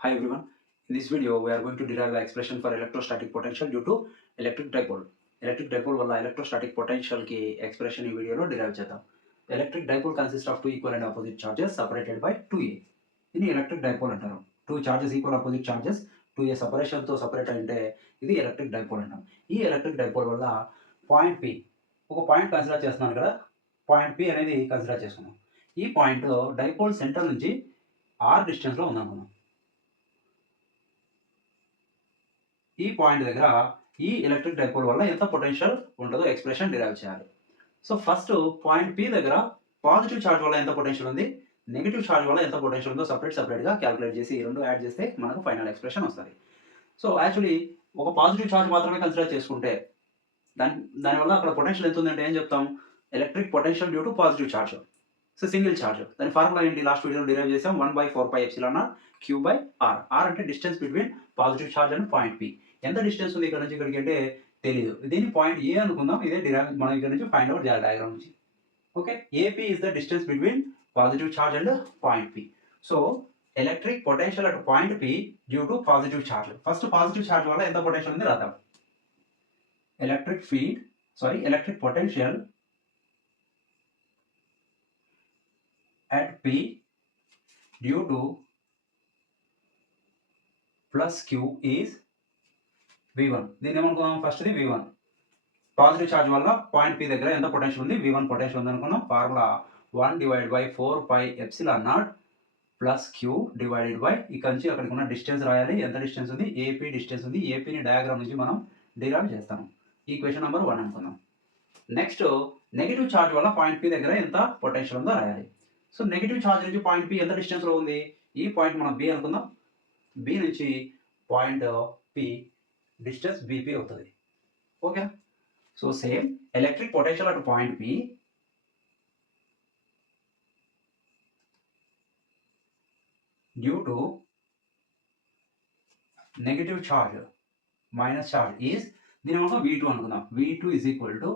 Hi everyone. In this video, we are going to derive the expression for electrostatic potential due to electric dipole. Electric dipole వల్ల electrostatic potential కి expression ఈ వీడియోలో derive చేద్దాం. Electric dipole consists of two equal and opposite charges separated by 2a. దీన్ని electric dipole అంటారు. Two charges equal opposite charges 2a separation తో separate అంటే ఇది electric dipole అంటాం. ఈ electric dipole వల్ల పాయింట్ P ఒక పాయింట్ కన్సిడర్ చేస్తున్నాను కదా, పాయింట్ P అనేది కన్సిడర్ చేసుకున్నాం. ఈ పాయింట్ డైపోల్ సెంటర్ నుంచి r డిస్టెన్స్లో ఉందనుకున్నాం. ఈ పాయింట్ దగ్గర ఈ ఎలక్ట్రిక్ డైపోల్ వల్ల ఎంత పొటెన్షియల్ ఉంటుందో ఎక్స్ప్రెషన్ డిరైవ్ చేయాలి. సో ఫస్ట్ పాయింట్ P దగ్గర పాజిటివ్ ఛార్జ్ వల్ల ఎంత పొటెన్షియల్ ఉంది, నెగిటివ్ ఛార్జ్ వల్ల ఎంత పొటెన్షియల్ ఉందో సపరేట్గా క్యాలిక్యులేట్ చేసి ఈ రెండు యాడ్ చేస్తే మనకు ఫైనల్ ఎక్స్ప్రెషన్ వస్తుంది. సో యాక్చువల్లీ ఒక పాజిటివ్ ఛార్జ్ మాత్రమే కన్సిడర్ చేసుకుంటే దానివల్ల అక్కడ పొటెన్షియల్ ఎంత ఉందంటే ఏం చెప్తాం, electric potential due to positive charge. So single charge దాని ఫార్ములా ఏంటి, లాస్ట్ వీడియోలో డిరైవ్ చేసాం 1/4πε0 Q/r. r అంటే distance between positive charge and point P. ఎంత డిస్టెన్స్ ఉంది ఇక్కడ నుంచి ఇక్కడికి అంటే తెలియదు. దీన్ని పాయింట్ ఏ అనుకుందాం. ఇదే డిరైవ్ మనం ఇక్కడ నుంచి ఫైండ్ అవుట్ చేయాలి డయాగ్రామ్ నుంచి. Okay, AP is the distance between positive charge and point P. So electric potential at point P due to positive charge. First positive charge వల్ల ఎంత పొటెన్షియల్ ఉంది రాద్దాం. Electric potential at P due to plus Q is V1. దీన్ని ఏమనుకున్నాం, first the V1. Positive charge వల్ల point P దగ్గర ఎంత potential ఉంది, V1 పొటెన్షియల్ ఉంది అనుకున్నాం. Formula 1/4πε0 plus Q divided by ఇక్కడ నుంచి అక్కడికి ఉన్న డిస్టెన్స్ రాయాలి. ఎంత డిస్టెన్స్ ఉంది, AP డిస్టెన్స్ ఉంది. ఏపీని డయాగ్రామ్ నుంచి మనం డిరైవ్ చేస్తాం. ఈక్వేషన్ నెంబర్ 1 అనుకుందాం. నెక్స్ట్ నెగిటివ్ ఛార్జ్ వల్ల పాయింట్ P దగ్గర ఎంత పొటెన్షియల్ ఉందో రాయాలి. సో నెగిటివ్ ఛార్జ్ నుంచి పాయింట్ P ఎంత డిస్టెన్స్లో ఉంది, ఈ పాయింట్ మనం B అనుకుందాం. B నుంచి పాయింట్ P డిస్టెన్స్ BP అవుతుంది. Okay, so same electric potential at point P due to negative charge minus charge is, దీని మనం V2 అనుకుందాం. V2 is equal to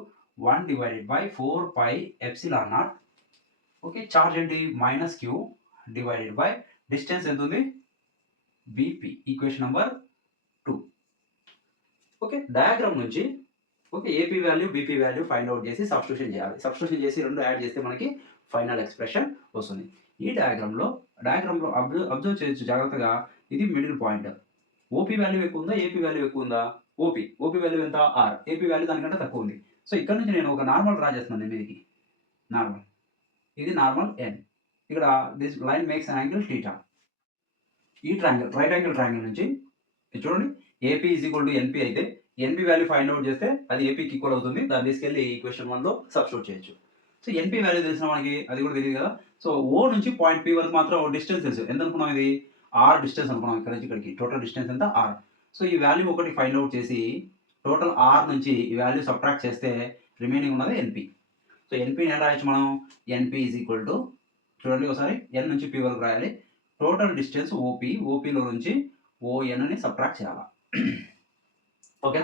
1/4πε0. Okay, charge ఏంటి minus Q divided by distance ఎంత ఉంది BP. Equation number 2. Okay, diagram నుంచి okay AP value BP value find out చేసి substitution చేయాలి. Substitution చేసి రెండు యాడ్ చేస్తే మనకి ఫైనల్ ఎక్స్ప్రెషన్ వస్తుంది. ఈ డయాగ్రామ్లో అబ్జర్వ్ చేయొచ్చు జాగ్రత్తగా. ఇది మిడిల్ పాయింట్. OP వాల్యూ ఎక్కువ ఉందా, AP వాల్యూ ఎక్కువ ఉందా, OP వాల్యూ ఎంత R, AP వాల్యూ దానికంటే తక్కువ ఉంది. సో ఇక్కడ నుంచి నేను ఒక నార్మల్ డ్రా చేస్తున్నాను. మీదికి నార్మల్, ఇది నార్మల్ N. ఇక్కడ this line makes an angle θ. ఈ ట్రయాంగిల్ రైట్ యాంగిల్ ట్రయాంగిల్ నుంచి చూడండి, AP is equal to NP అయితే NP వాల్యూ ఫైండ్ అవుట్ చేస్తే అది APకి ఈక్వల్ అవుతుంది. దాన్ని తీసుకెళ్ళి ఈక్వేషన్ 1లో సబ్స్టిట్యూట్ చేయొచ్చు. సో NP వాల్యూ తెలిసిన మనకి అది కూడా తెలియదు కదా. సో O నుంచి పాయింట్ P వరకు మాత్రం డిస్టెన్స్ తెలుసు. ఎంత అనుకున్నాం, ఇది R డిస్టెన్స్ అనుకున్నాం. ఇక్కడ నుంచి ఇక్కడికి టోటల్ డిస్టెన్స్ ఎంత R. సో ఈ వాల్యూ ఒకటి ఫైండ్ అవుట్ చేసి టోటల్ R నుంచి ఈ వాల్యూ సబ్ట్రాక్ట్ చేస్తే రిమైనింగ్ ఉన్నది NP. సో NPని ఎలా రాయొచ్చు మనం, NP ఈజ్ ఈక్వల్ టు చూడండి ఒకసారి N నుంచి P వరకు రాయాలి. టోటల్ డిస్టెన్స్ OPలో నుంచి ONని సబ్ట్రాక్ట్ చేయాలి. ఓకే,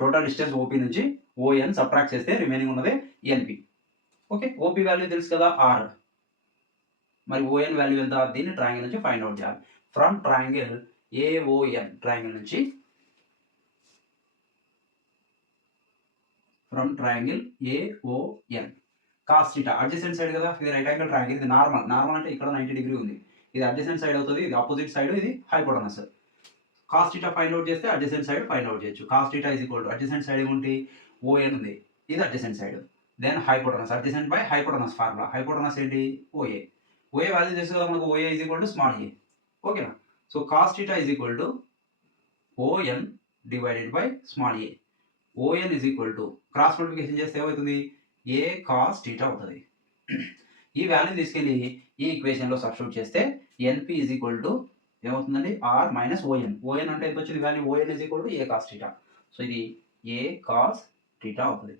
టోటల్ డిస్టెన్స్ OP నుంచి ON సబ్ట్రాక్ట్ చేస్తే రిమైనింగ్ ఉన్నది NP. ఓకే, OP వాల్యూ తెలుసు కదా R, మరి ON వాల్యూ ఎంత, దీన్ని ట్రయాంగిల్ నుంచి ఫైండ్ అవుట్ చేయాలి. ఫ్రమ్ ట్రయాంగిల్ AON, ట్రయాంగిల్ నుంచి from triangle AON cos θ adjacent side కదా. ఇది రైట్ యాంగిల్ ట్రయాంగిల్, ఇది నార్మల్ అంటే ఇక్కడ 90 డిగ్రీ ఉంది. ఇది అడ్జసెంట్ సైడ్ అవుతుంది, ఇది ఆపోజిట్ సైడ్, ఇది హైపోటనస్. కాస్ θ ఫైండ్ అవుట్ చేస్తే అడ్జసెంట్ సైడ్ ఫైండ్ అవుట్ చేయొచ్చు. Cos θ is equal to adjacent side ఏముంది ON ఉంది, ఇది adjacent side. Then hypotenuse, adjacent by hypotenuse formula. Hypotenuse ఏంటి OA వాల్యూ తెలుసు కదా మనకు. OA is equal to small a. ఓకేనా, so cos θ is equal to ON divided by small a. ON is equal to cross multiplication చేస్తే ఏమవుతుంది, A cos θ అవుతుంది. ఈ వాల్యూని తీసుకెళ్ళి ఈ ఈక్వేషన్లో సబ్స్టిట్యూట్ చేస్తే NP ఈజ్ ఈక్వల్ టు ఏమవుతుందండి, R మైనస్ ON. ON అంటే ఎంత వచ్చింది వాల్యూ, ON ఈజ్ ఈక్వల్ టు A cos θ. సో ఇది A cos θ అవుతుంది.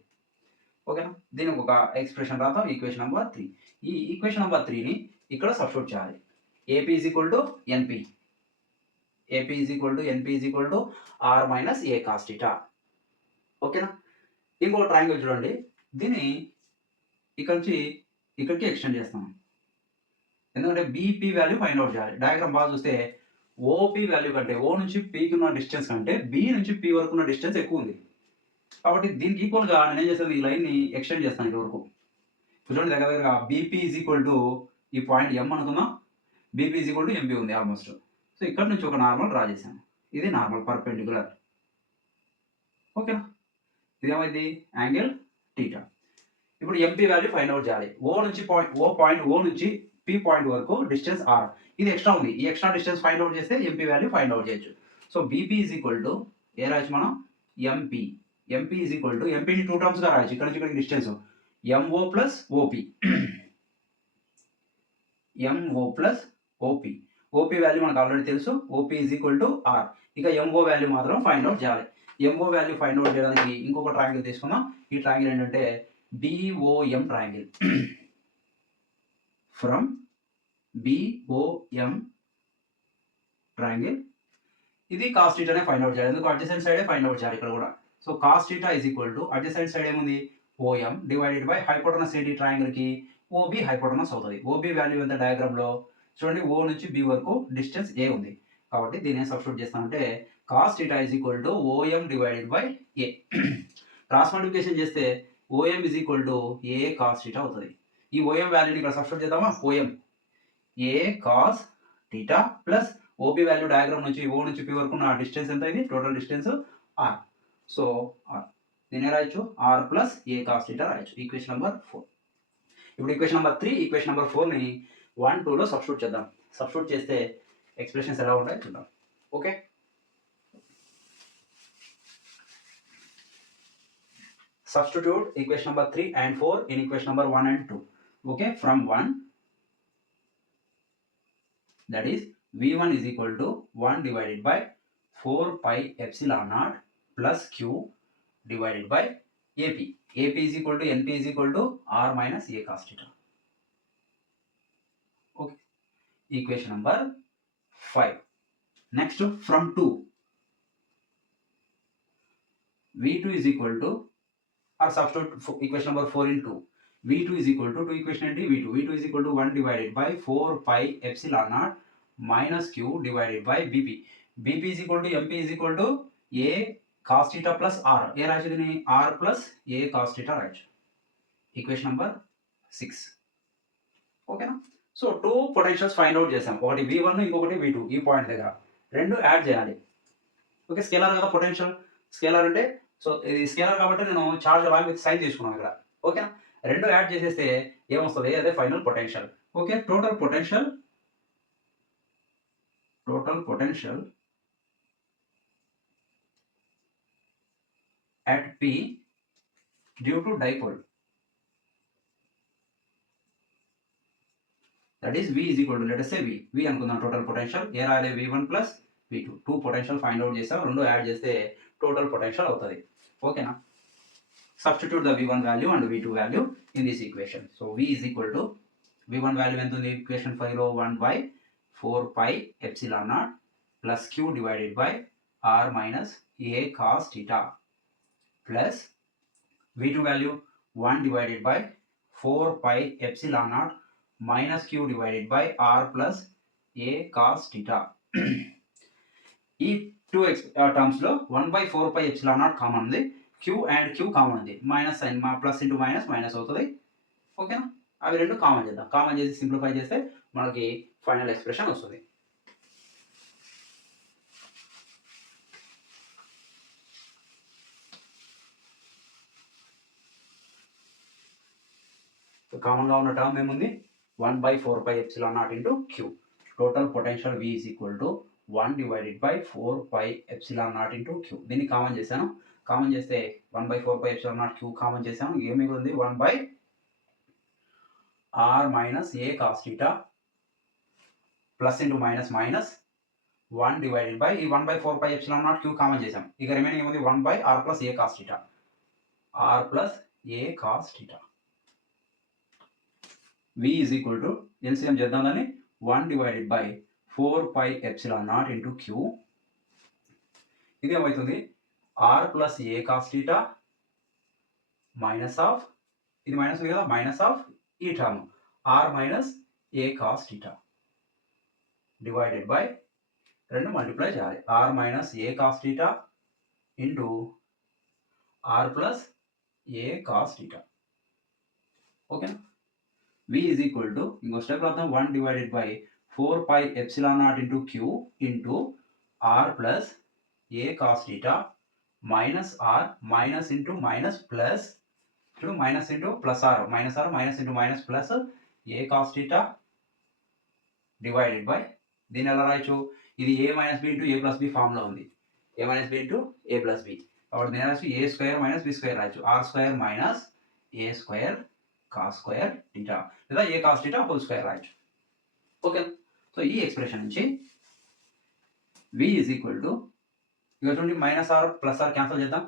ఓకేనా, దీనికి ఒక ఎక్స్ప్రెషన్ రాద్దాం. Equation number 3. ఈ ఈక్వేషన్ నెంబర్ 3ని ఇక్కడ సబ్స్టిట్యూట్ చేయాలి. AP is equal to NP. AP is equal to NP is equal to R minus A cos θ. ఓకేనా, ఇంకో ట్రయాంగిల్ చూడండి. దీన్ని ఇక్కడ నుంచి ఇక్కడికి ఎక్స్టెండ్ చేస్తాం. ఎందుకంటే BP వాల్యూ ఫైండ్ అవుట్ చేయాలి. డయాగ్రామ్ బాగా చూస్తే ఓపీ వాల్యూ కంటే ఓ నుంచి పీకి ఉన్న డిస్టెన్స్ కంటే బి నుంచి పి వరకు ఉన్న డిస్టెన్స్ ఎక్కువ ఉంది. కాబట్టి దీనికి ఈక్వల్గా నేను ఏం చేస్తాను, ఈ లైన్ని ఎక్స్టెండ్ చేస్తాను ఇక్కడ వరకు. చూడండి దగ్గర దగ్గరగా బీపీ ఈజ్ ఈక్వల్ టు ఈ పాయింట్ ఎం అనుకుందాం, BP is equal to MP ఉంది ఆల్మోస్ట్. సో ఇక్కడ నుంచి ఒక నార్మల్ డ్రా చేశాను. ఇది నార్మల్ పర్పెండిక్యులర్. ఓకేనా, ఇదేమైంది యాంగిల్ టీటా. ఇప్పుడు ఎంపీ వాల్యూ ఫైండ్ అవుట్ చేయాలి. ఓ నుంచి పాయింట్ ఓ నుంచి పి పాయింట్ వరకు డిస్టెన్స్ ఆర్. ఇది ఎక్స్ట్రా ఉంది, ఈ ఎక్స్ట్రా డిస్టెన్స్ ఫైండ్ అవుట్ చేస్తే ఎంపీ వాల్యూ ఫైండ్ అవుట్ చేయొచ్చు. So BP is equal to A రాయొచ్చు మనం, MP. MP is equal to ఎంపీని 2 టర్మ్స్గా రాయొచ్చు. ఇక్కడ నుంచి ఇక్కడికి distance MO plus OP. MO plus OP. OP value మనకు ఆల్రెడీ తెలుసు, OP is equal to r. ఇక ఎంఓ వాల్యూ మాత్రం ఫైండ్ అవుట్ చేయాలి. ఎంఓ వాల్యూ ఫైండ్ అవుట్ చేయడానికి ఇంకొక ట్రయాంగిల్ తీసుకుందాం. ఈ ట్రయాంగిల్ ఏంటంటే BOM triangle. From BOM triangle, ఇది cos theta నే ఫైండ్ అవుట్ చేయాలి. ఎందుకు అడ్జసెంట్ సైడే ఫైండ్ అవుట్ చేయాలి ఇక్కడ కూడా. So cos theta is equal to adjacent side ఏముంది OM డివైడెడ్ బై హైపోటెనస్ ఏంటి ట్రయాంగిల్ కి OB హైపోటెనస్ అవుతుంది. OB వాల్యూ ఎంత డయాగ్రామ్ లో చూడండి, O నుంచి B వరకు డిస్టెన్స్ A ఉంది. కాబట్టి దీన్ని సబ్స్టిట్యూట్ చేస్తామంటే cos theta is equal to OM divided by A. Cross multiplication చేస్తే OM is equal to A cos theta అవుతుంది. ఈ OM వాల్యూని ఇక్కడ సబ్స్టిట్యూట్ చేద్దామా, OM A cos theta plus OP value diagram నుంచి O నుంచి P వరకు ఉన్న డిస్టెన్స్ ఎంత, ఇది total distance R. So R దీన్ని రాయొచ్చు, R plus A cos theta రాయొచ్చు. Equation number 4. ఇప్పుడు ఈక్వేషన్ నెంబర్ 3, ఈక్వేషన్ నెంబర్ 4ని 1, 2లో సబ్స్టిట్యూట్ చేద్దాం. సబ్స్టిట్యూట్ చేస్తే ఎక్స్ప్రెషన్స్ ఎలా ఉంటాయో చూద్దాం. Okay, substitute equation number 3 and 4 in equation number 1 and 2. Okay, from 1, that is V1 is equal to 1 divided by 4 pi epsilon naught plus Q divided by AP. AP is equal to NP is equal to R minus A cos theta. Okay, equation number 5. Next, from 2, V2 is equal to, or substitute equation number 4 in 2. V2 is equal to equation and V2. V2 is equal to 1 divided by 4 pi epsilon naught minus Q divided by BP. BP is equal to MP is equal to A cos theta plus R. A రాయొచ్చు, R plus A cos theta రాయొచ్చు. Equation number 6. ఓకేనా. So 2 potentials find out చేసాం, ఒకటి V1 ఇంకొకటి V2. ఈ point దగ్గర రెండు add చేయాలి. ఓకే, స్కేలార్ కదా పొటెన్షియల్. స్కేలార్ అంటే సో ఇది స్కేలార్ కాబట్టి నేను చార్జ్ అలాంగ్ విత్ సైన్ తీసుకున్నాను ఇక్కడ. ఓకేనా, రెండు యాడ్ చేసేస్తే ఏమొస్తుంది, అదే final potential. Okay, total potential at P due to dipole, that is V is equal to, let us say V అనుకుందాం టోటల్ పొటెన్షియల్. ఏ రాయాలి, V1 plus V2. 2 potential find out చేసాం, రెండు యాడ్ చేస్తే టోటల్ పొటెన్షియల్ అవుతుంది. ఓకేనా, substitute the V1 value and V2 value in this equation. So V is equal to, V1 value ఎంత ఉంది equation 5 లో 1 by 4 pi epsilon naught plus Q divided by R minus A cos theta plus V2 value 1 divided by 4 pi epsilon naught minus Q divided by R plus A cos theta. ఈ 2 terms లో 1 by 4 pi epsilon naught common ఉంది, Q and Q common ఉంది, minus sign plus into minus minus అవుతుంది. ఓకేనా, అవి రెండు common చేద్దాం. Common చేసి సింప్లిఫై చేస్తే మనకి ఫైనల్ ఎక్స్ప్రెషన్ వస్తుంది. కామన్గా ఉన్న టర్మ్ ఏముంది, 1 by 4 pi epsilon naught into Q. Total potential V is equal to 1 divided by 4 pi epsilon naught into Q. దీన్ని కామన్ చేశాను, కామన్ చేస్తే 1 by 4 pi epsilon naught Q common చేశాను. ఏమి మిగులుంది, 1 by R minus A cos theta plus into minus minus 1 divided by ఈ 1 by 4 pi epsilon naught Q common చేసాం. ఇక remaining ఏముంది, 1 by R plus A cos theta. R plus A cos theta. V is equal to, LCM చేద్దాం దాన్ని, 1 divided by 4 pi epsilon naught into Q. ఇది ఏమవుతుంది, R plus A cos theta minus of, ఇది minus ఉంది కదా, minus of ఈ term R minus A cos theta divided by రెండు multiply చేయాలి. r minus A cos theta into r plus A cos theta. ఓకేనా? v is equal to ఇంకో step రాద్దాం. 1 divided by 4 pi epsilon not into Q into r plus A cos theta minus r minus into minus plus minus into plus r minus into minus plus A cos theta divided by దీన్ని ఎలా రాయొచ్చు? ఇది a minus b into a plus b ఫామ్లో ఉంది. a minus b into a plus b కాబట్టి దీని రాయొచ్చు a square minus b square రాయొచ్చు. R square minus a square cos square theta లేదా a cos theta whole square రాయొచ్చు. Okay, so ఈ expression నుంచి v ఈజ్ ఈక్వల్ టు ఇక చూడండి minus r plus r cancel చేద్దాం.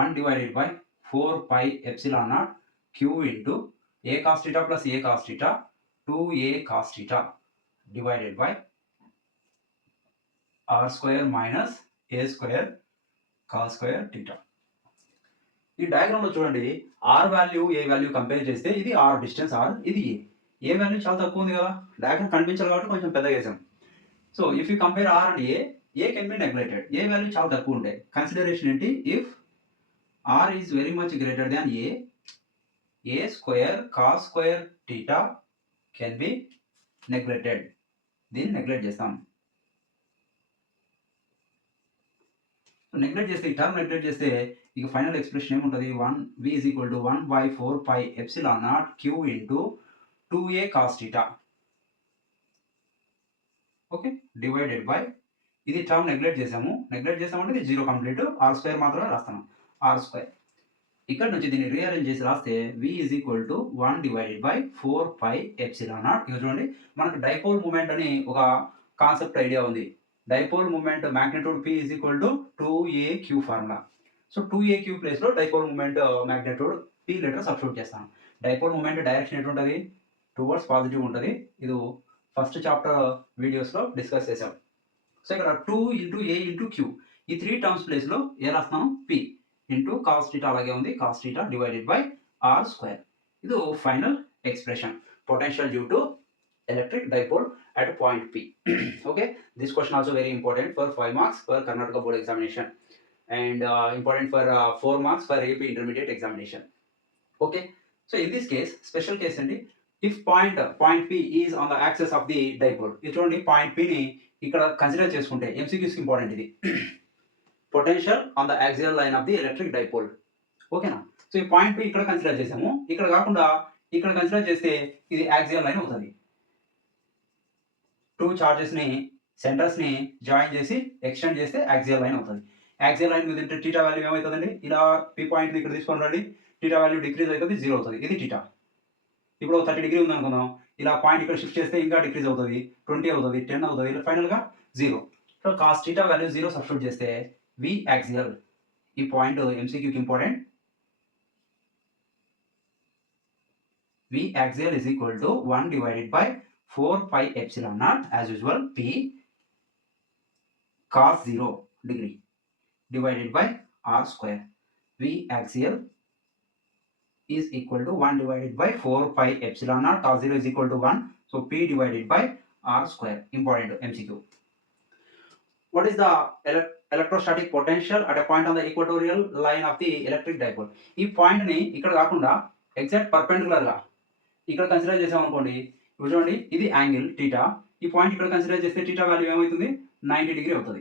1 divided by 4 pi epsilon naught q into a cos theta plus A cos theta 2a cos theta divided by are square minus a square cos square theta. ఈ డయాగ్రామ్లో చూడండి r value a value compare చేస్తే ఇది are distance R, ఇది ఏ value చాలా తక్కువ ఉంది కదా, డయాగ్రామ్ కనిపించాలి కాబట్టి కొంచెం పెద్దగా వేసాం. So if you compare r and a can be neglected. A value చాలా తక్కువ ఉంటాయి. కన్సిడరేషన్ ఏంటి? If r is very much greater than a square cos square theta can be neglected. దీన్ని నెగ్లెక్ట్ చేస్తాం. నెగ్లెక్ట్ చేస్తే ఈ టర్మ్ నెగ్లెక్ట్ చేస్తే ఇక ఫైనల్ ఎక్స్ప్రెషన్ ఏముంటుంది? v is equal to 1 by 4 pi epsilon naught q into 2a cos theta. Okay, divided by ఇది term neglect చేసామంటే ఇది జీరో కంప్లీట్. ఆర్ స్క్వేర్ మాత్రమే రాస్తాను. ఆర్ స్క్వేర్ ఇక్కడ నుంచి దీన్ని రీఅరేంజ్ చేసి రాస్తే v is equal to 1 divided by 4 pi epsilon naught. ఇక చూడండి మనకు డైపోల్ మూమెంట్ అని ఒక కాన్సెప్ట్ ఐడియా ఉంది. Dipole moment magnitude p is equal to 2aq formula. So 2aq ప్లేస్లో dipole moment magnitude p letter substitute చేస్తాను. డైపోల్ మూమెంట్ డైరెక్షన్ ఎటు ఉంటుంది? టువర్డ్స్ పాజిటివ్ ఉంటుంది. ఇది ఫస్ట్ చాప్టర్ వీడియోస్లో డిస్కస్ చేసాం. సో ఇక్కడ 2 ఇంటూ ఏ ఇంటూ క్యూ ఈ 3 టర్మ్స్ ప్లేస్లో ఏ రాస్తాను? p ఇంటూ కాస్ థీటా అలాగే ఉంది. Cos theta divided by are square. ఇది final expression. Potential due to electric dipole at a point P. Okay, this question also very important for 5 marks for Karnataka board examination and important for 4 marks for AP intermediate examination. Okay, so in this case special case and if point P is on the axis of the dipole, ఇది చూడండి point P ని ఇక్కడ consider చేసుకుంటే MCQs important ఇది potential on the axial line of the electric dipole. ఓకేనా? So ఈ point P ఇక్కడ consider చేసాము. ఇక్కడ కాకుండా ఇక్కడ కన్సిడర్ చేస్తే ఇది యాక్సియల్ లైన్ అవుతుంది. 2 చార్జెస్ని సెంటర్స్ని జాయిన్ చేసి ఎక్స్టెండ్ చేస్తే యాక్సియల్ లైన్ అవుతుంది. యాక్సియల్ లైన్ మీద టీటా వాల్యూ ఏమవుతుందండి? ఇలా పీ పాయింట్ని ఇక్కడ తీసుకొని రండి. టీటా వాల్యూ డిక్రీజ్ అవుతుంది, 0 అవుతుంది. ఇది టీటా. ఇప్పుడు 30 డిగ్రీ ఉంది అనుకుందాం. ఇలా పాయింట్ ఇక్కడ షిఫ్ట్ చేస్తే ఇంకా డిక్రీజ్ అవుతుంది, 20 అవుతుంది, 10 అవుతుంది, ఇలా ఫైనల్గా 0. So cos theta value 0 substitute చేస్తే వి యాక్సియల్. ఈ పాయింట్ ఎంసీక్యూకి important. V axial is equal to 1 divided by 4 pi epsilon naught as usual p cos 0 degree divided by r square. V axial is equal to 1 divided by 4 pi epsilon naught. Cos 0 is equal to 1. So p divided by r square. Important MCQ. What is the electrostatic potential at a point on the equatorial line of the electric dipole? ఈ point ని ఇక్కడ కాకుండా exact perpendicular గా ఇక్కడ consider చేసాం అనుకోండి. చూడండి ఇది యాంగిల్ టీటా. ఈ పాయింట్ ఇక్కడ కన్సిడర్ చేస్తే టీటా వాల్యూ ఏమవుతుంది? 90 డిగ్రీ అవుతుంది.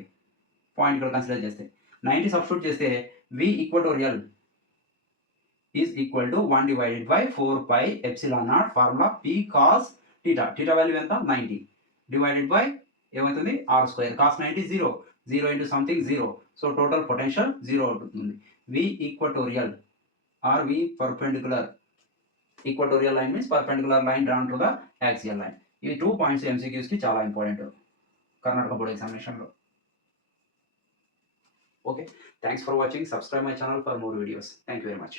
పాయింట్ ఇక్కడ కన్సిడర్ చేస్తే 90 సబ్స్టిట్యూట్ చేస్తే V equatorial is equal to 1 divided by 4 pi epsilon not formula P cos theta. Theta value ఎంత? 90 డివైడెడ్ బై ఏమవుతుంది? R square. Cos 90 0 into something 0. So total potential 0 అవుతుంది. V equatorial or V perpendicular. Equatorial line means perpendicular line drawn to the axial line. ఇవి 2 points ఎంసీక్యూస్కి చాలా important Karnataka board ఎగ్జామినేషన్లో. Okay, thanks for watching. Subscribe my channel for more videos. Thank you very much.